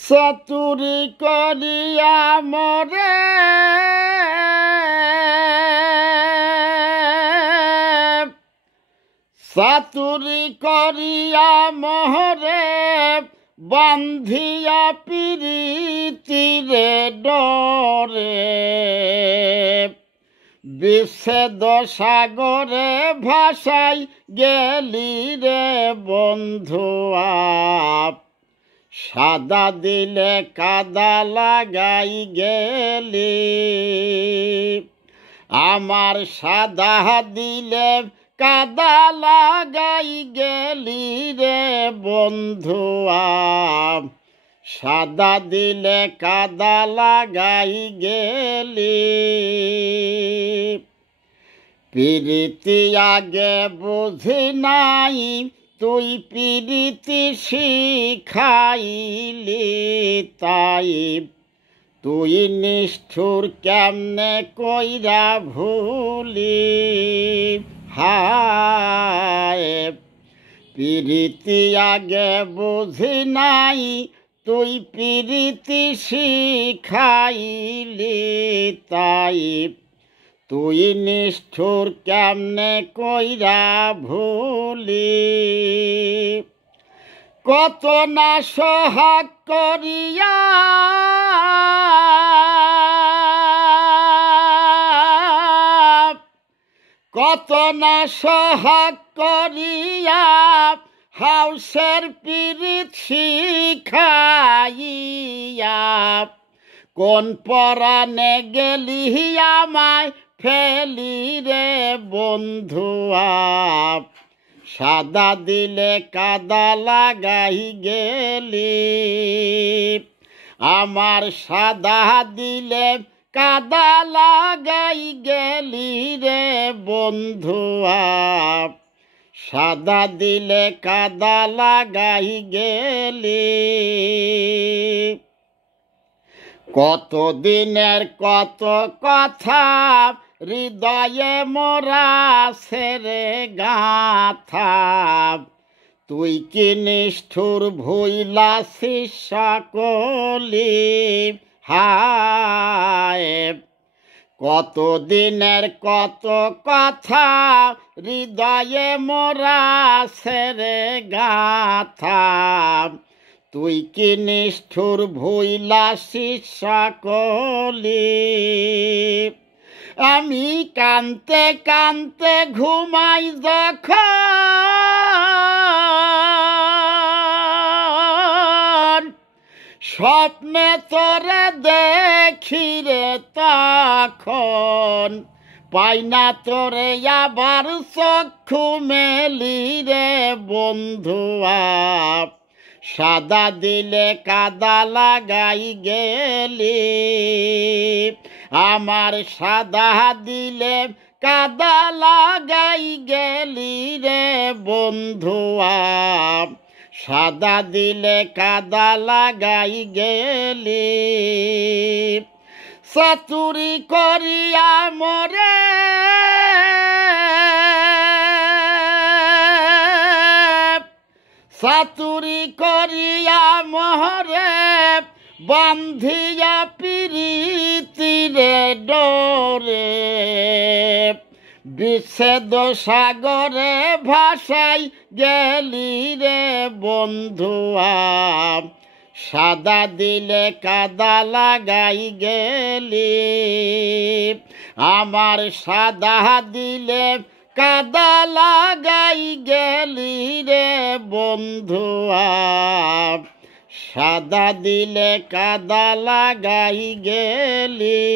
চাতুরি করিয়া মরে চাতুরি করিয়া মহরে বান্ধিয়া পিরিতিরে ডরে বিচ্ছেদ সাগরে ভাসাই গেলি রে বন্ধুয়া সাদা দিলে কাদা লাগাই গেলি আমার সাদা দিলে কাদা লাগাই গেলি রে বন্ধুয়া সাদা দিলে কাদা লাগাই গেলি পিরিতি আগে বুঝি নাই তুই পিরিতি শিখাইলি তাই তুই নিষ্ঠুর কেমনে কইরা ভুলি হায় পিরিতি আগে বুঝি নাই তুই পিরিতি শিখাইলি তাই তুই নিষ্ঠুর কেমনে কইরা ভুলি কত না সোহাগ করিয়া কত না সোহাগ করিয়া হাউসের পিরিত শিখাইয়া কোন পরাণে গেলি আমায় ফেলি রে বন্ধুয়া সাদা দিলে কাদা লাগাই গেলি আমার সাদা দিলে কাদা লাগাই গেলি রে বন্ধুয়া সাদা দিলে কাদা লাগাই গেলি কত দিনের কত কথা হৃদয়ে মোরা ছেড়ে গাথা তুই কি নিষ্ঠুর ভুইলাছিস সকলি হায় কত দিনের কত কথা হৃদয়ে মোরা ছেড়ে গাথা তুই কি নিষ্ঠুর ভুইলাছিস সকলি আমি কানতে কানতে ঘুমাই যখন স্বপ্নে তোরে দেখি রে তখন পাই না তোরে আবার চক্ষু মেলি রে বন্ধুয়া সাদা দিলে কাদা লাগাই গেলি আমার সাদা দিলে কাদা লাগাই গেলি রে বন্ধুয়া সাদা দিলে কাদা লাগাই গেলি চাতুরি করিয়া মরে চাতুরি করিয়া মহরে বান্ধিয়া পিরিতিরে ডরে বিচ্ছেদ সাগরে ভাসাই গেলি রে বন্ধুয়া সাদা দিলে কাদা লাগাই গেলি আমার সাদা দিলে কাদা লাগাই গেলি রে বন্ধুয়া সাদা দিলে কাদা লাগাই গেলি।